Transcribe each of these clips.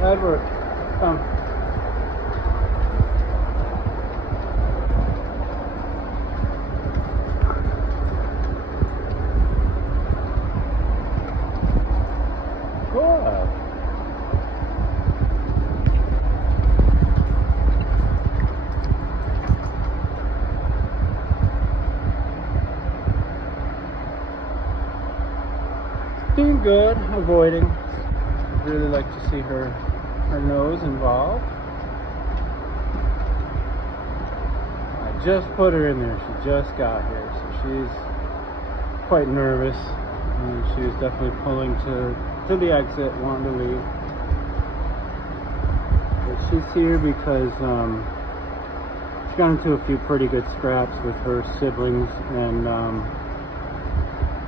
Edward, come. Good. Doing good, avoiding. Really like to see her nose involved. I just put her in there. She just got here, so she's quite nervous, and she was definitely pulling to the exit, wanting to leave. But she's here because she got into a few pretty good scraps with her siblings, and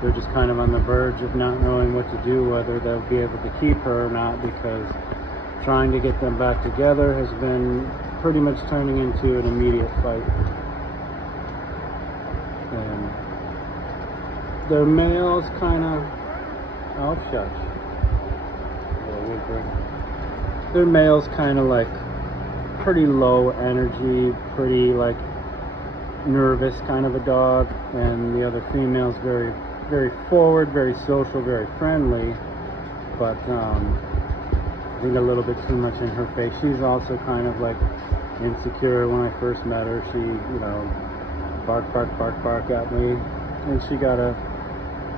they're just kind of on the verge of not knowing what to do, whether they'll be able to keep her or not, because trying to get them back together has been pretty much turning into an immediate fight. And their males kind of, oh shush, their males kind of like pretty low energy, pretty like nervous kind of a dog, and the other female's very forward, very social, very friendly, but I think a little bit too much in her face. She's also kind of like insecure. When I first met her, she, you know, bark at me, and she got a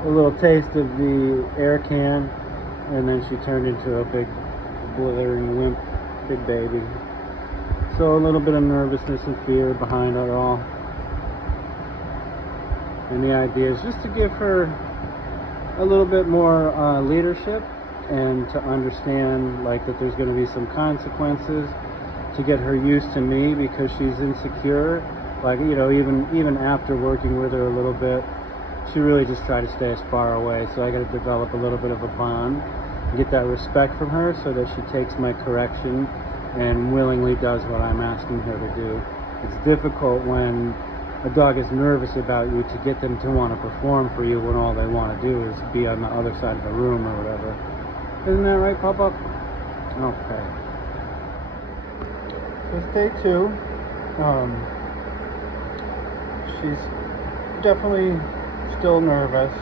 little taste of the air can, and then she turned into a big blithering wimp, big baby. So a little bit of nervousness and fear behind it all. And the idea is just to give her a little bit more leadership, and to understand like that there's going to be some consequences, to get her used to me, because she's insecure. Like, you know, even after working with her a little bit, she really just tried to stay as far away. So I got to develop a little bit of a bond, get that respect from her, so that she takes my correction and willingly does what I'm asking her to do. It's difficult when a dog is nervous about you to get them to want to perform for you when all they want to do is be on the other side of the room or whatever. Isn't that right, Papa? Okay. So stay tuned. She's definitely still nervous.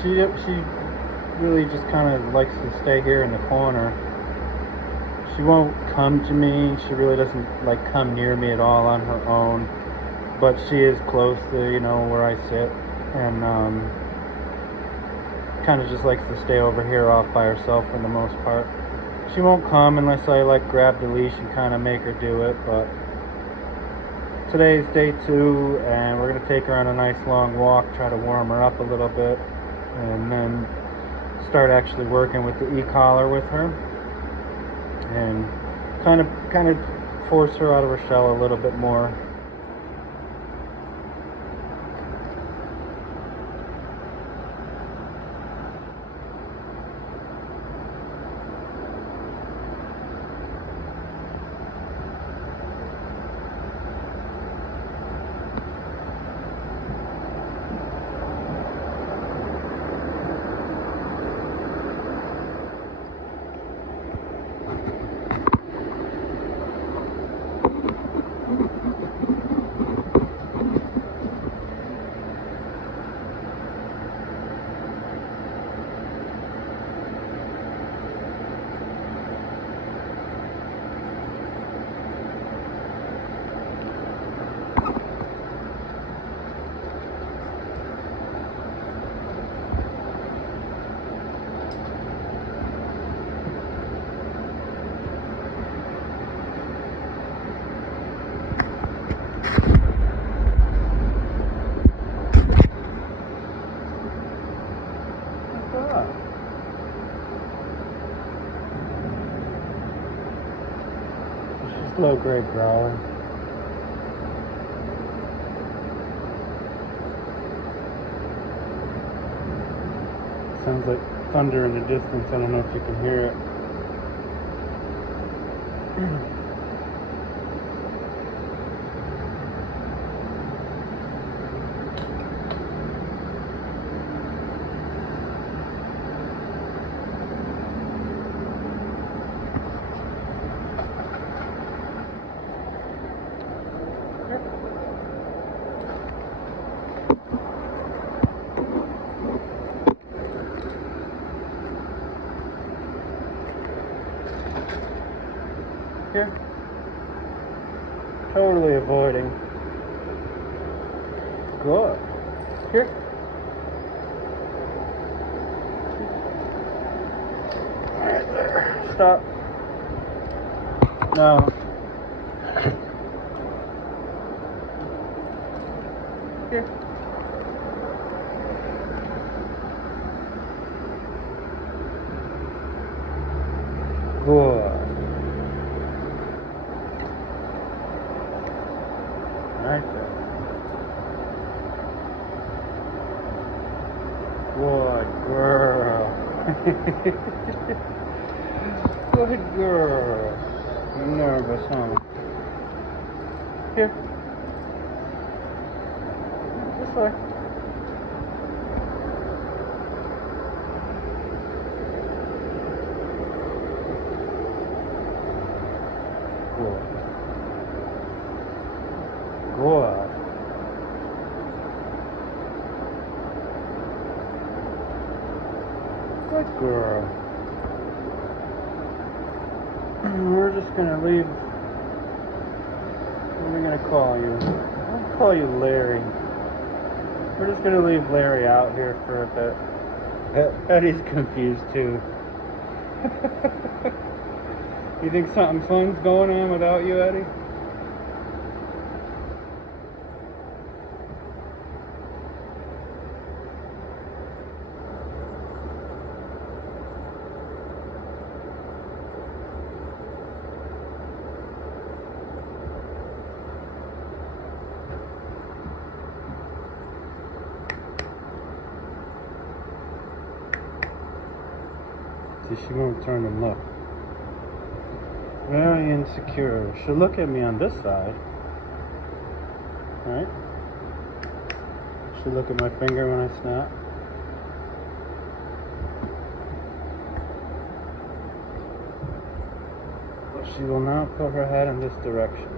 She really just kind of likes to stay here in the corner. She won't come to me. She really doesn't like come near me at all on her own. But she is close to, you know, where I sit, and kind of just likes to stay over here off by herself for the most part. She won't come unless I like grab the leash and kind of make her do it. But today is day 2, and we're gonna take her on a nice long walk, try to warm her up a little bit, and then start actually working with the e-collar with her, and kind of force her out of her shell a little bit more. She's low-grade growler. Sounds like thunder in the distance. I don't know if you can hear it. totally avoiding. Good. Here. Right there. Stop. No. Here. Good. Right there. Good girl. Good girl. You're nervous, huh? Here. This way. Good. Good. Good girl. We're just gonna leave. What are we gonna call you? I'll call you Larry. We're just gonna leave Larry out here for a bit. Eddie's confused too. You think something fun's going on without you, Eddie? See, she won't turn and look. Very insecure. She'll look at me on this side. Right? She'll look at my finger when I snap. But she will not put her head in this direction.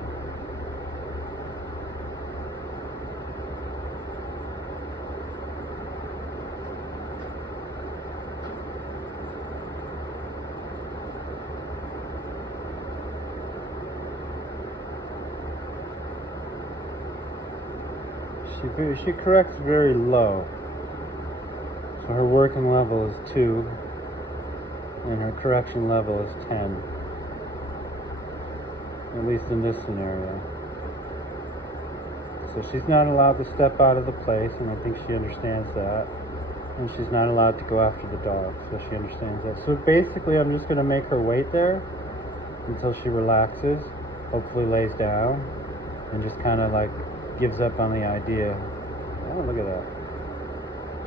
She corrects very low. So her working level is 2 and her correction level is 10. At least in this scenario. So she's not allowed to step out of the place, and I think she understands that. And she's not allowed to go after the dog, so she understands that. So basically I'm just going to make her wait there until she relaxes, hopefully lays down, and just kind of like gives up on the idea. Oh, look at that.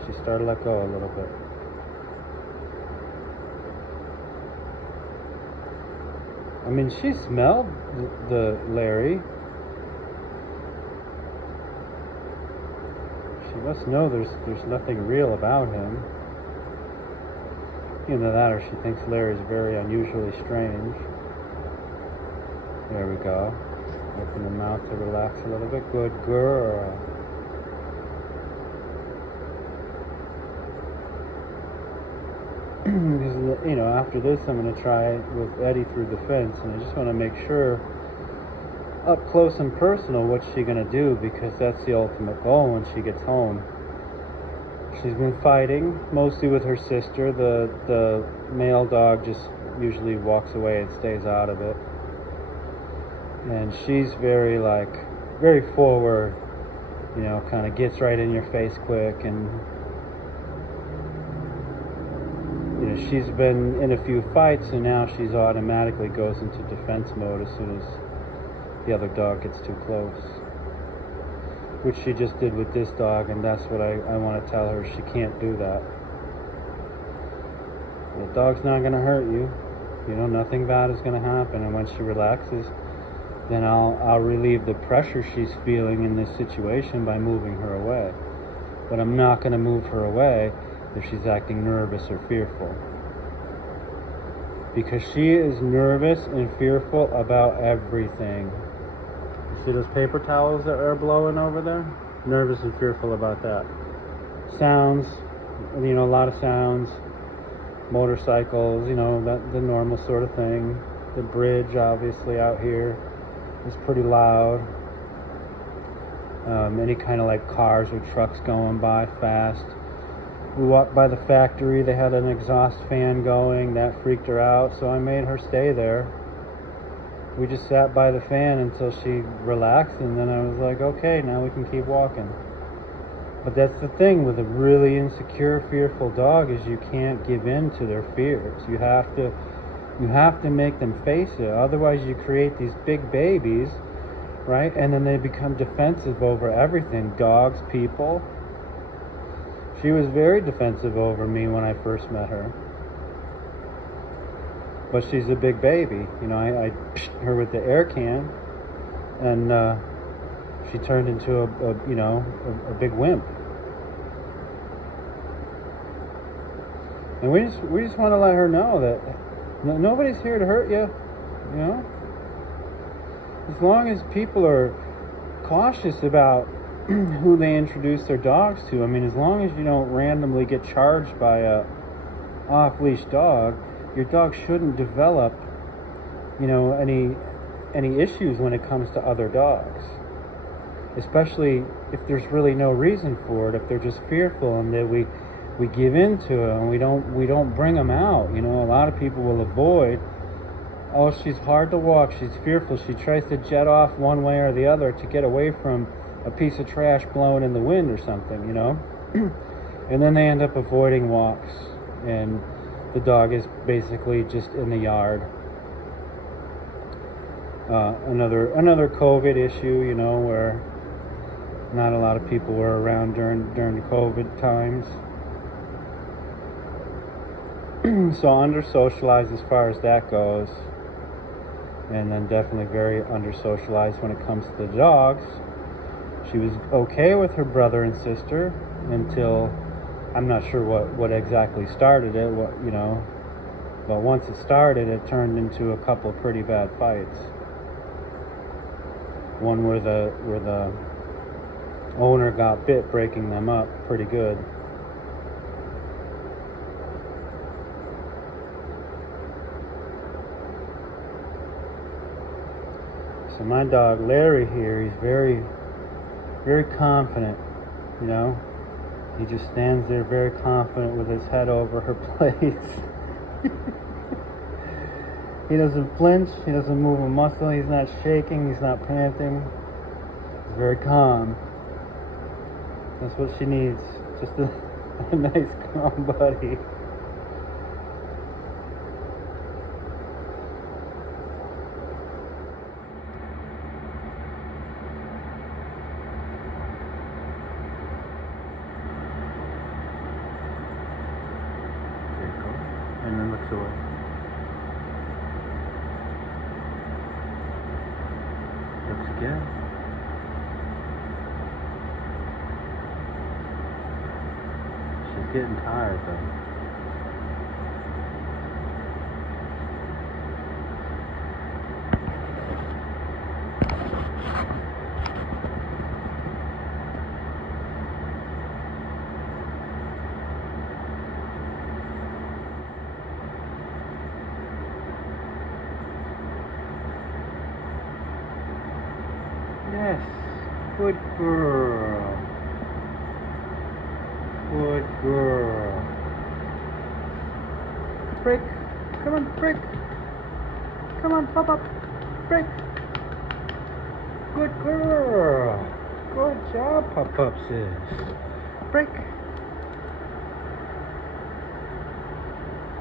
She started to let go a little bit. I mean, she smelled the Larry. She must know there's nothing real about him. Either that or she thinks Larry's very unusually strange. There we go. Open the mouth to relax a little bit. Good girl. Because, you know, after this I'm going to try with Eddie through the fence, and I just want to make sure up close and personal what's she going to do, because that's the ultimate goal when she gets home. She's been fighting mostly with her sister. The male dog just usually walks away and stays out of it. And she's very forward, you know, kind of gets right in your face quick, and you know, she's been in a few fights, and now she's automatically goes into defense mode as soon as the other dog gets too close, which she just did with this dog, and that's what I want to tell her. She can't do that. The dog's not going to hurt you, you know, nothing bad is going to happen, and when she relaxes, then I'll relieve the pressure she's feeling in this situation by moving her away. But I'm not going to move her away if she's acting nervous or fearful. Because she is nervous and fearful about everything. You see those paper towels that are blowing over there? Nervous and fearful about that. Sounds, you know, a lot of sounds. Motorcycles, you know, the normal sort of thing. The bridge, obviously, out here. is pretty loud. Any kind of like cars or trucks going by fast. We walked by the factory, they had an exhaust fan going, that freaked her out, so I made her stay there. We just sat by the fan until she relaxed, and then I was like, okay, now we can keep walking. But that's the thing with a really insecure, fearful dog, is you can't give in to their fears. You have to make them face it. Otherwise you create these big babies, right? And then they become defensive over everything. Dogs, people. She was very defensive over me when I first met her. But she's a big baby. You know, I hit her with the air can, and she turned into a big wimp. And we just want to let her know that nobody's here to hurt you. You know, as long as people are cautious about who they introduce their dogs to. I mean, as long as you don't randomly get charged by a off-leash dog, your dog shouldn't develop, any issues when it comes to other dogs. Especially if there's really no reason for it, if they're just fearful and that we give in to it and we don't bring them out. You know, a lot of people will avoid. Oh, she's hard to walk, she's fearful, she tries to jet off one way or the other to get away from a piece of trash blowing in the wind or something, you know. And then they end up avoiding walks, and the dog is basically just in the yard. Another COVID issue, you know, where not a lot of people were around during the COVID times. So under-socialized as far as that goes, and then definitely very under-socialized when it comes to the dogs. She was okay with her brother and sister until, I'm not sure what exactly started it, but once it started, it turned into a couple of pretty bad fights. One where the owner got bit, breaking them up pretty good. So my dog Larry here, he's very, very confident, you know. He just stands there very confident with his head over her plates. He doesn't flinch, he doesn't move a muscle, he's not shaking, he's not panting. He's very calm. That's what she needs, just a nice calm buddy. And then looks away. Looks again. She's getting tired though. Yes, good girl. Good girl. Break. Come on, break. Come on, pop up. Break. Good girl. Good job, pop up, sis. Break.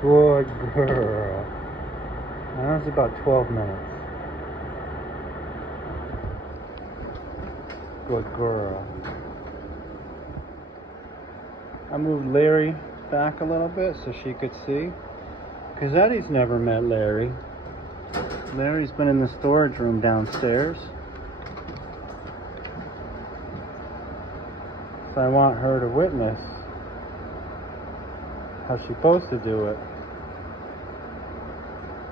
Good girl. Now it's about 12 minutes. Good girl. I moved Larry back a little bit so she could see, because Eddie's never met Larry. Larry's been in the storage room downstairs. So I want her to witness how she's supposed to do it.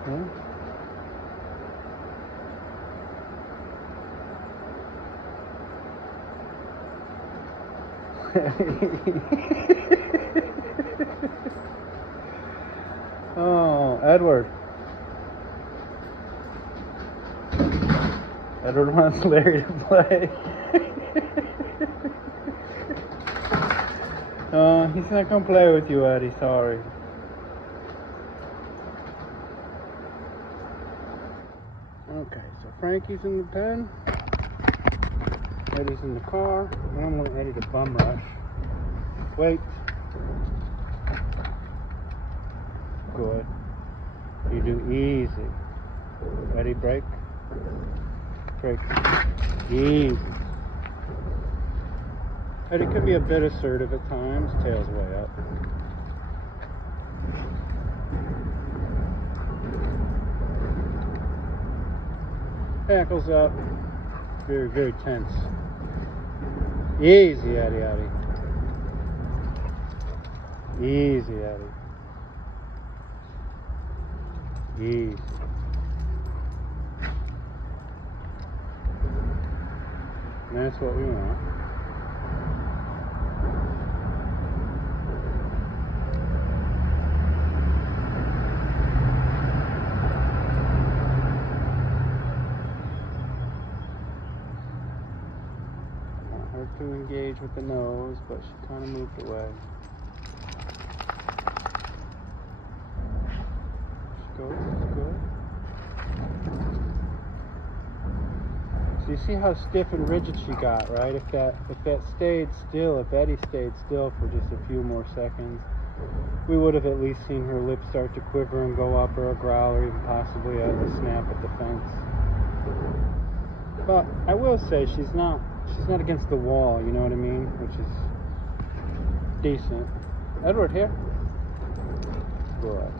Hmm? Oh, Edward. Edward wants Larry to play. He's not gonna play with you, Eddie, sorry. Okay, so Frankie's in the pen. Eddie's in the car. I don't want Eddie to bum rush. Wait. Good. You do easy. Ready, break. Break. Easy. Eddie could be a bit assertive at times. Tail's way up. Ankles up. Very, very tense. Easy, Eddie, Eddie. Easy, Eddie. Easy. That's what we want. Want her to engage with the nose, but she kind of moved away. Good. So you see how stiff and rigid she got, right? If that stayed still, if Eddie stayed still for just a few more seconds, we would have at least seen her lips start to quiver and go up, or a growl, or even possibly a snap at the fence. But I will say she's not against the wall, you know what I mean? Which is decent. Edward, here. Good.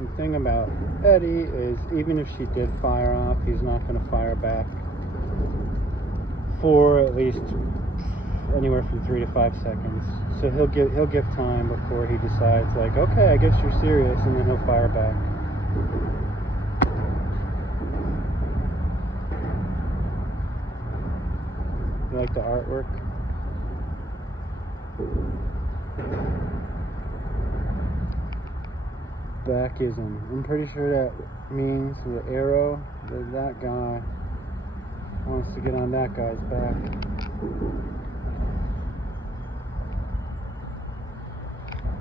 The thing about Eddie is, even if she did fire off, he's not going to fire back for at least anywhere from 3 to 5 seconds. So he'll give time before he decides, like, okay, I guess you're serious, and then he'll fire back. You like the artwork? Backism. I'm pretty sure that means the arrow that that guy wants to get on that guy's back.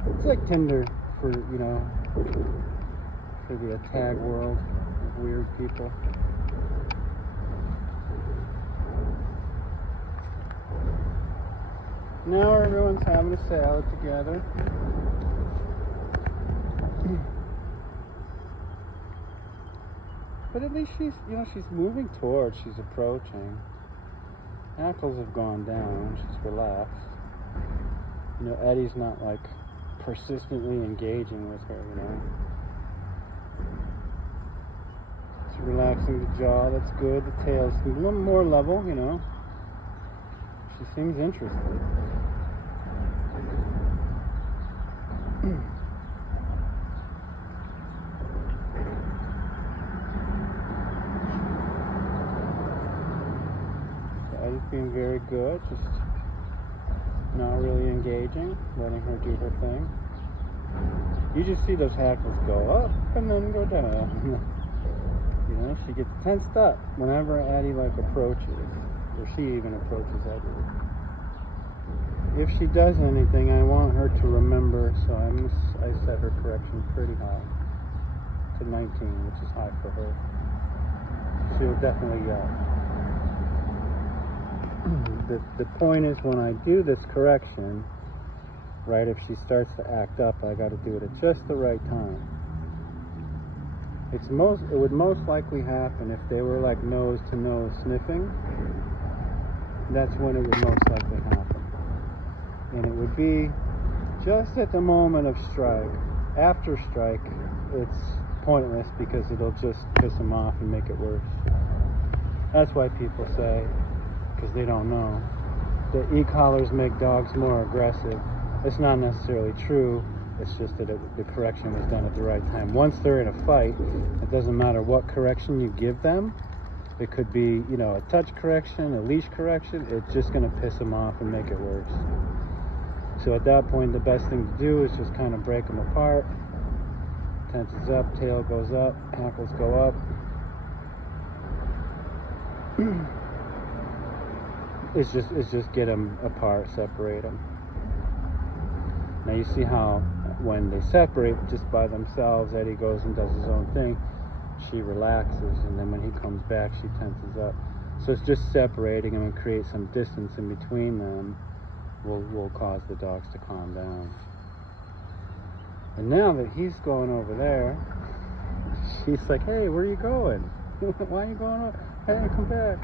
It's like Tinder for, you know, maybe a tag world of weird people. Now everyone's having a salad together. But at least she's moving towards, she's approaching. Ankles have gone down, she's relaxed. You know, Eddie's not like persistently engaging with her, you know. It's relaxing the jaw, that's good. The tail's a little more level, you know. She seems interested. Eddie's being very good, just not really engaging, letting her do her thing. You just see those hackles go up and then go down. You know, she gets tensed up whenever Eddie like approaches, or she even approaches Eddie. If she does anything, I want her to remember, so I set her correction pretty high, to 19, which is high for her. She'll definitely yell. The point is, when I do this correction, right, if she starts to act up, I got to do it at just the right time. It would most likely happen if they were like nose to nose sniffing. That's when it would most likely happen. And it would be just at the moment of strike. After strike, it's pointless because it'll just piss them off and make it worse. That's why people say, because they don't know, that e-collars make dogs more aggressive. It's not necessarily true. It's just that the correction was done at the right time. Once they're in a fight, it doesn't matter what correction you give them. It could be, you know, a touch correction, a leash correction. It's just going to piss them off and make it worse. So at that point, the best thing to do is just kind of break them apart. Tenses up, tail goes up, hackles go up. It's just get them apart, separate them. Now you see how when they separate just by themselves, Eddie goes and does his own thing. She relaxes, and then when he comes back, she tenses up. So it's just separating them and create some distance in between them will cause the dogs to calm down. And now that he's going over there, she's like, hey, where are you going? Why are you going over? Hey, come back.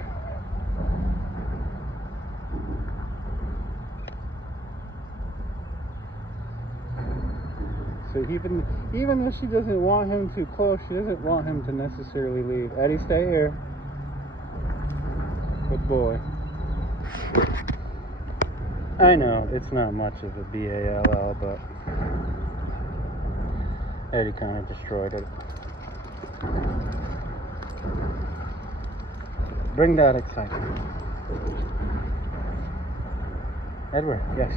So even though she doesn't want him too close, she doesn't want him to necessarily leave. Eddie, stay here. Good boy. I know, it's not much of a BALL, but Eddie kind of destroyed it. Bring that excitement. Edward, yes.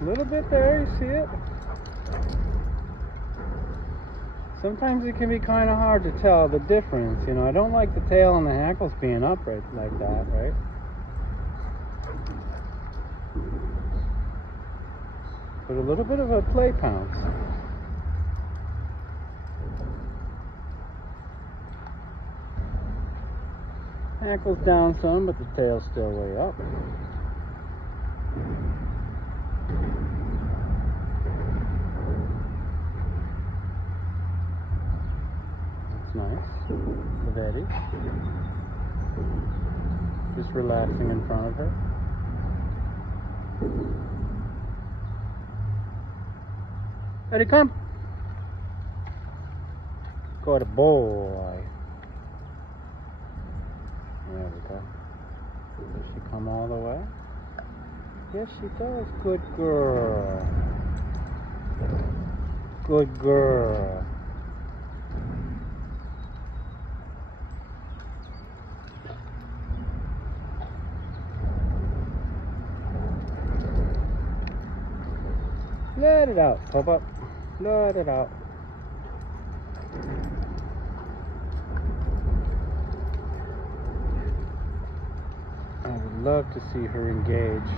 A little bit there, you see it? Sometimes it can be kind of hard to tell the difference, you know. I don't like the tail and the hackles being upright like that, right? But a little bit of a play pounce. Hackles down some, but the tail's still way up. Nice of Eddie. Just relaxing in front of her. Eddie, come. Good boy. There we go. Does she come all the way? Yes, she does. Good girl. Good girl. Let it out, pop up. Let it out. I would love to see her engage.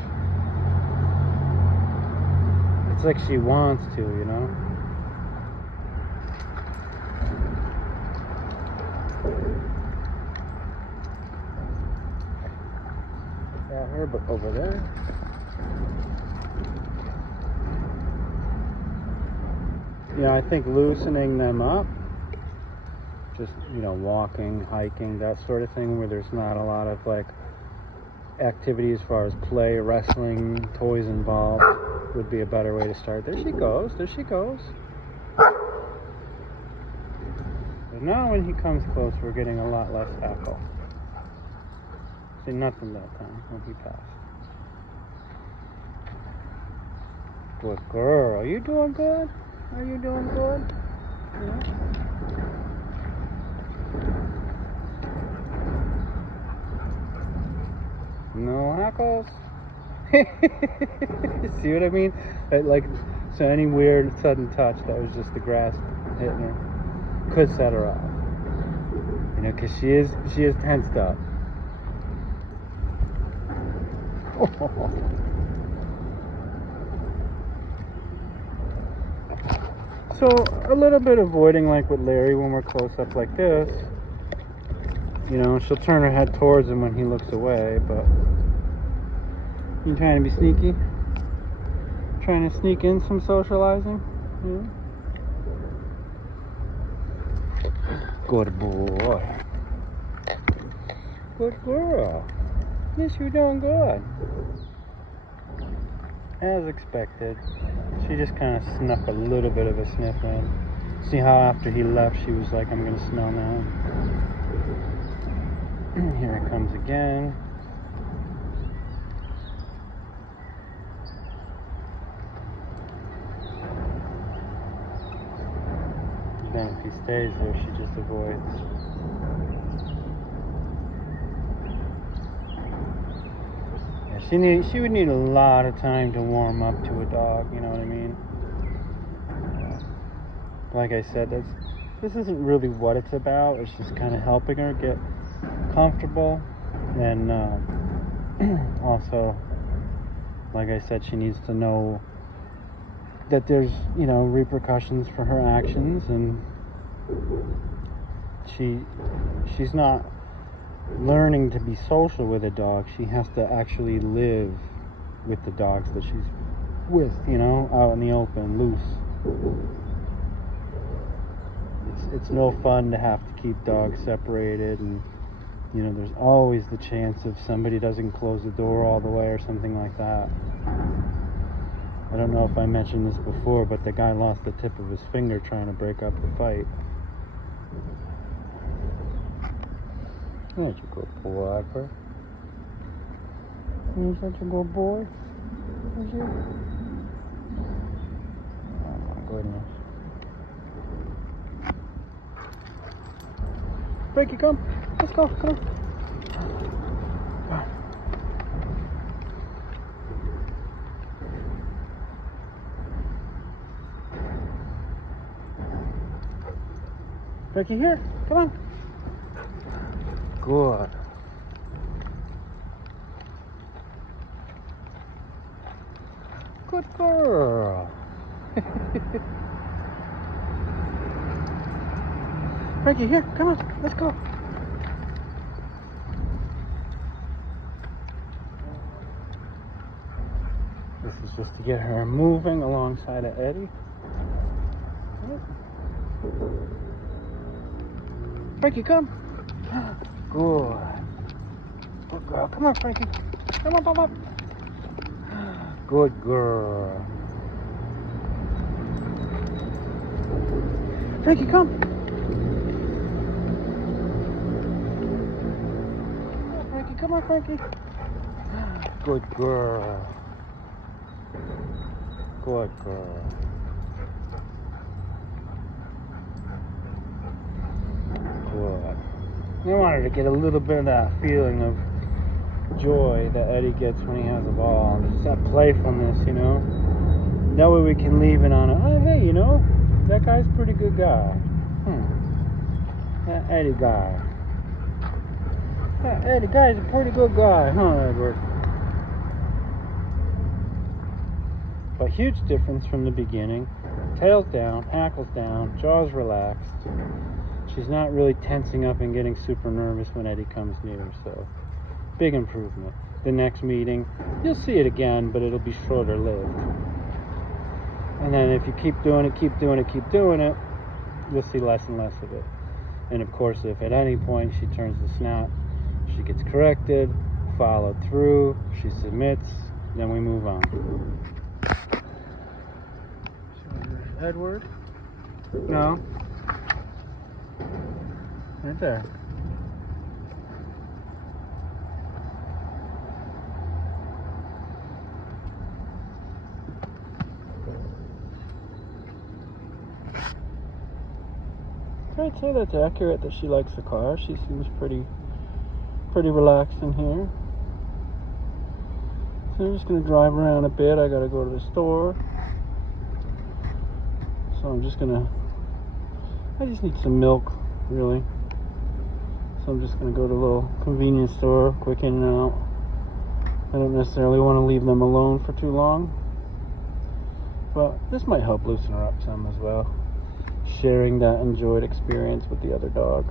It's like she wants to, you know? Got her, but over there. You know, I think loosening them up, just, you know, walking, hiking, that sort of thing, where there's not a lot of, like, activity as far as play, wrestling, toys involved, would be a better way to start. There she goes. There she goes. But now when he comes close, we're getting a lot less echo. See, nothing that time when he passed. Good girl. Are you doing good? Are you doing good? Yeah. No hackles. See what I mean? Like, so any weird sudden touch, that was just the grass hitting her, could set her off. You know, because she is tensed up. So a little bit avoiding, like with Larry, when we're close up like this, you know, she'll turn her head towards him when he looks away, but you trying to be sneaky? Trying to sneak in some socializing? Yeah. Good boy. Good girl. Yes, you're doing good. As expected, she just kind of snuck a little bit of a sniff in. See how after he left, she was like, I'm going to smell now. Here it comes again. Then if he stays there, she just avoids. Yeah, she would need a lot of time to warm up to a dog, you know what I mean? Like I said, this isn't really what it's about. It's just kind of helping her get comfortable, and also, like I said, she needs to know that there's, you know, repercussions for her actions, and she's not learning to be social with a dog. She has to actually live with the dogs that she's with, you know, out in the open, loose. It's no fun to have to keep dogs separated, and you know, there's always the chance if somebody doesn't close the door all the way or something like that. I don't know if I mentioned this before, but the guy lost the tip of his finger trying to break up the fight. That's a good boy, Akbar. You're such a good boy. Is you? Oh my goodness. Frankie, come. Let's go. Come on. Frankie, here. Come on. Good. Good girl. Frankie, here. Come on. Let's go. This is just to get her moving alongside of Eddie. Frankie, come. Good. Good girl. Come on, Frankie. Come on, up. Good girl. Frankie, come. Frankie, come on, Frankie. Good girl. Good girl. Good. I wanted to get a little bit of that feeling of joy that Eddie gets when he has a ball. Just that playfulness, you know. That way we can leave it on a, oh, hey, you know, that guy's a pretty good guy. That Eddie guy. That Eddie guy's a pretty good guy, huh, Edward? But huge difference from the beginning. Tail's down, hackles down, jaws relaxed. She's not really tensing up and getting super nervous when Eddie comes near, so big improvement. The next meeting, you'll see it again, but it'll be shorter lived. And then if you keep doing it, you'll see less and less of it. And of course, if at any point she turns the snout, she gets corrected, followed through, she submits, then we move on. Edward? No. Right there. I'd say that's accurate that she likes the car. She seems pretty relaxed in here. So I'm just gonna drive around a bit. I gotta go to the store. So I just need some milk, really. So I'm just gonna go to a little convenience store, quick in and out. I don't necessarily want to leave them alone for too long. But this might help loosen her up some as well. Sharing that enjoyed experience with the other dog.